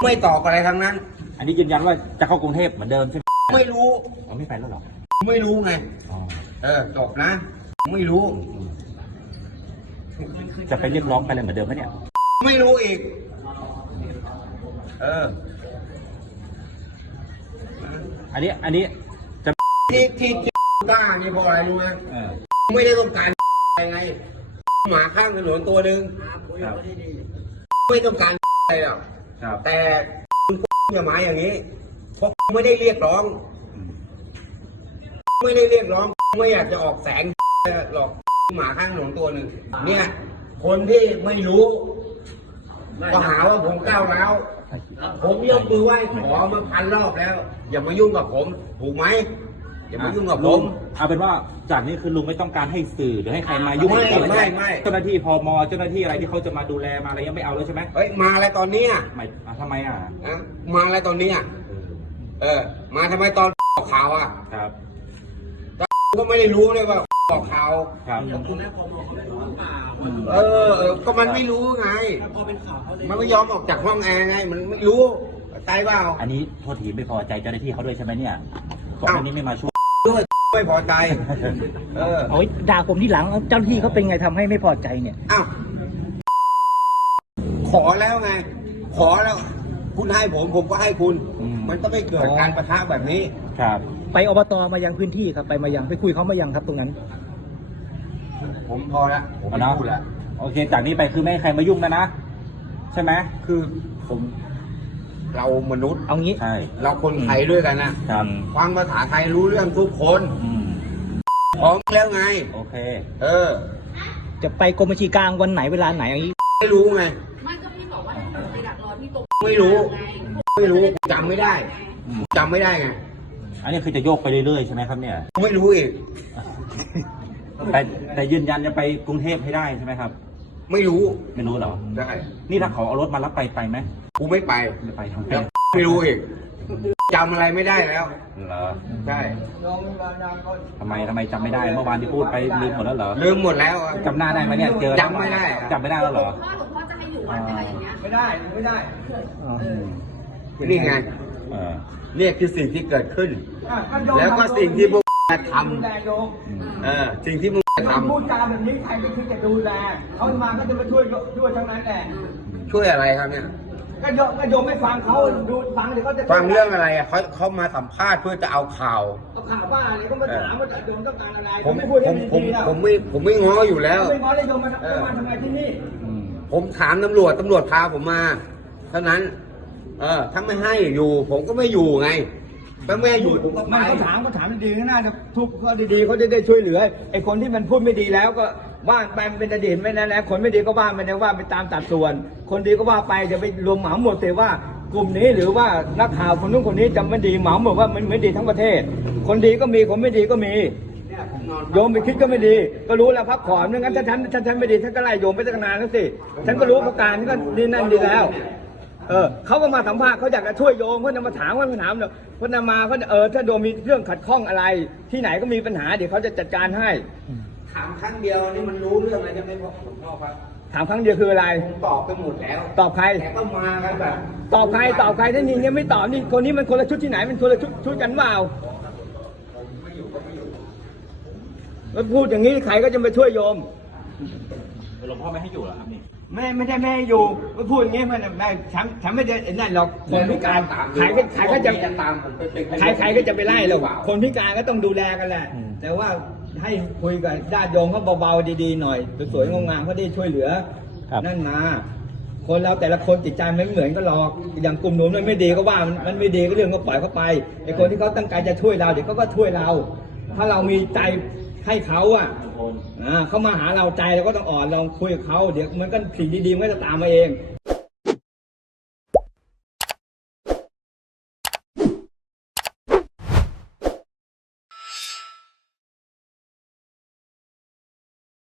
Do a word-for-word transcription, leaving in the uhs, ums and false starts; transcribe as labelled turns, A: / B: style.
A: ไม่ตอบอะไรทั้งนั้น
B: อันนี้ยืนยันว่าจะเข้ากรุงเทพเหมือนเดิมใช่ไหม
A: ไม่รู้
B: เราไม่ไปแล้วหรอ
A: ไม่รู้ไงเออจบนะไม่รู้
B: จะไปเรียกร้องไปอะไรเหมือนเดิมไหมเนี่ย
A: ไม่รู้อีกเออ
B: อันนี้อันนี้จะ
A: ที่ที่กล้านี่เพราะอะไรรู้ไหมไม่ได้ต้องการอะไรไงหมาข้างถนนตัวหนึ่งไม่ต้องการอะไรหรอกแต่อย่าหมายอย่างนี้เพราะไม่ได้เรียกร้องไม่ได้เรียกร้องไม่อยากจะออกแสงหรอกหมาข้างถนนตัวหนึ่งเนี่ยคนที่ไม่รู้ก็หาว่าผมก้าวร้าวผมยกมือไหว้ขอมาพันรอบแล้วอย่ามายุ่งกับผมถูกไหมอย่ามายุ่งกับผม
B: เอาเป็นว่าจากนี้คือลุงไม่ต้องการให้สื่อหรือให้ใครมายุ่ง
A: ไม่ไม่ไม่
B: เจ้าหน้าที่พมเจ้าหน้าที่อะไรที่เขาจะมาดูแลมาอะไรยังไม่เอาเลยใช่ไหม
A: เฮ้ยมาอะไรตอนนี้อ่ะ
B: ไม่ทำไมอ่ะ
A: มาอะไรตอนนี้อ่ะเออมาทำไมตอนออกข่าวอ่ะ
B: ครับ
A: ก็ไม่ได้รู้เลยว่าออกข่าว
B: ครับ
A: เออก็มันไม่รู้ไงมันไม่ยอมออกจากห้องแอร์ไงมันไม่รู้ตายเปล่า
B: อันนี้โทษทีไม่พอใจเจ้าหน้าที่เขาด้วยใช่ไหมเนี่ยก่อนหน้านี้ไม่มาช่วย
A: ด้วยไม่พอใจเออ
C: โอ้ยด่าผมที่หลังเจ้าหน้าที่เขาเป็นไงทำให้ไม่พอใจเนี่ย
A: อ้าวขอแล้วไงขอแล้วคุณให้ผมผมก็ให้คุณมันก็ไม่เกิดการปะทะแบบนี้
B: ครับ
C: ไปอบตมายังพื้นที่ครับไปมายังไปคุยเขามายังครับตรงนั้น
A: ผมพอละผมไม่พูดละ
B: โอเคจากนี้ไปคือไม่ให้ใครมายุ่งนะนะใช่ไหม
A: คือผมเรามนุษย์
C: เอางี้
B: ใช่
A: เราคนไทยด้วยกันนะฟังภาษาไทยรู้เรื่องทุกคนพร้อมแล้วไง
B: โอเค
A: เออ
C: จะไปกรมบัญชีกลางวันไหนเวลาไหนอย่างนี้
A: ไม่รู้ไงมันก็พี่บอกว่าไปดักรอที่ตรงไม่รู้ไม่รู้จำไม่ได้จำไม่ได้ไง
B: อันนี้คือจะโยกไปเรื่อยๆใช่ไหมครับเนี่ย
A: ไม่รู้อีก
B: แต่แต่ยืนยันจะไปกรุงเทพให้ได้ใช่ไหมครับ
A: ไม่รู้
B: ไม่รู้เหรอ
A: ได้
B: นี่ถ้าเขาเอารถมารับไปไปไหม
A: กูไม่ไป
B: ไม่ไปทำไม
A: ไม่รู้อีกจำอะไรไม่ได้แล้ว
B: เหรอ
A: ใช่
B: ทำไมทำไมจำไม่ได้เมื่อวานที่พูดไปลืมหมดแล้วเหรอ
A: ลืมหมดแล้ว
B: จำหน้าได้ไหมเนี่ยเจอ
A: จำไม่ได้
B: จำไม่ได้แล้วเหรอ
D: พ่อหลวงพ่อจะให้อยู่วัดอะไรอย่างเงี้ย
A: ไม่ได้ไม่ได้นี่ไงเนี่ยคือสิ่งที่เกิดขึ้นแล้วก็สิ่งที่พวกจะทำเออสิ่งที่มึงจะทำ
E: พูดจาแบบนี้ใครก็คือจะดูแลเขามาก็จะมาช่วยช่วยทั้งนั้นแหละ
A: ช่วยอะไรครับเนี่ย
E: ก็โยมก็โยมไม่ฟังเขาดูฟังเดี๋ยวเขาจะ
A: ฟังเรื่องอะไรอ่ะเขาเขามาสัมภาษณ์เพื่อจะเอาข่าว
E: เอาข่าวว่าอะไรก็มาถามว่าโยมต้องการอะไร
A: ผมไม่พูดผมผมผมไม่ผมไม่ง้ออยู่แล้ว
E: ไม่ง้อเลยโยมมามาทำไมที่นี่
A: ผมถามตำรวจตำรวจพาผมมาเท่านั้นเออถ้าไม่ให้อยู่ผมก็ไม่อยู่ไงถ้าไม่อยู่ผมก็ไป
E: เขาถามเขาถามดีๆน่าจะทุกเขาดีๆเขาจะได้ช่วยเหลือไอ้คนที่มันพูดไม่ดีแล้วก็ว่าไปเป็นอดีตไม่นั่นแหละคนไม่ดีก็ว่ามันจะว่าไปตามตัดส่วนคนดีก็ว่าไปจะไปรวมเหมาหมดแต่ว่ากลุ่มนี้หรือว่านักข่าวคนนู้นคนนี้จำไม่ดีเหมาหมดว่ามันไม่ดีทั้งประเทศคนดีก็มีคนไม่ดีก็มีโยมไปคิดก็ไม่ดีก็รู้แล้วพักผ่อนไม่งั้นถ้าฉันถ้าฉันไม่ดีฉันก็ไล่โยมไปตั้งนานแล้วสิฉันก็รู้ประการก็นี่นั่นดีแล้วเออเขาก็มาสัมภาษณ์เขาอยากจะช่วยโยมเขาจะมาถามว่ามาถามเนาะเขาจะมาเขาเออถ้าโยมมีเรื่องขัดข้องอะไรที่ไหนก็มีปัญหาเดี๋ยวเขาจะจัดการให้
A: ถามครั้งเดียวนี่มันรู้เรื่องอะไรจะไม่บอกผมพ่อครับ
E: ถามครั้งเดียวคืออะไร
A: ผมตอบไปหมดแล้ว
E: ตอบใคร
A: แต่ก็มากันแบบ
E: ตอบใครตอบใครท่านนี่เนี่ยไม่ตอบนี่คนนี้มันคนละชุดที่ไหนมันคนละชุดชุดกันเปล่าแล้วพูดอย่างนี้ใครก็จะมาช่วยโยม
B: หลวงพ่อไม่ให้อยู่เหรอครับนี่
E: ไม่ไม่ได้ไม่ให้อยู่ไม่พูดอย่างนี้มันไม่ฉันฉันไม่ได้นั่นหรอกคนพิการใครก็ใครก็จะ
A: ตามผม
E: ใครใครก็จะไปไล่เราคนพิการก็ต้องดูแลกันแหละแต่ว่าให้คุยกับญาติโยมเขาเบาๆดีๆหน่อยสวยๆงามๆเขาได้ช่วยเหลือนั่นนะคนเราแต่ละคนจิตใจไม่เหมือนกันหรอกอย่างกลุ่มหนุ่มมันไม่ดีก็ว่ามันไม่ดีก็เรื่องก็ปล่อยเขาไปไอ้คนที่เขาตั้งใจจะช่วยเราเดี๋ยวเขาก็ช่วยเราถ้าเรามีใจให้เขาอ่ะเขามาหาเราใจเราก็ต้องอ่อนลองคุยกับเขาเดี๋ยวมันก็สิ่งดีๆมันก็จะตามมาเอง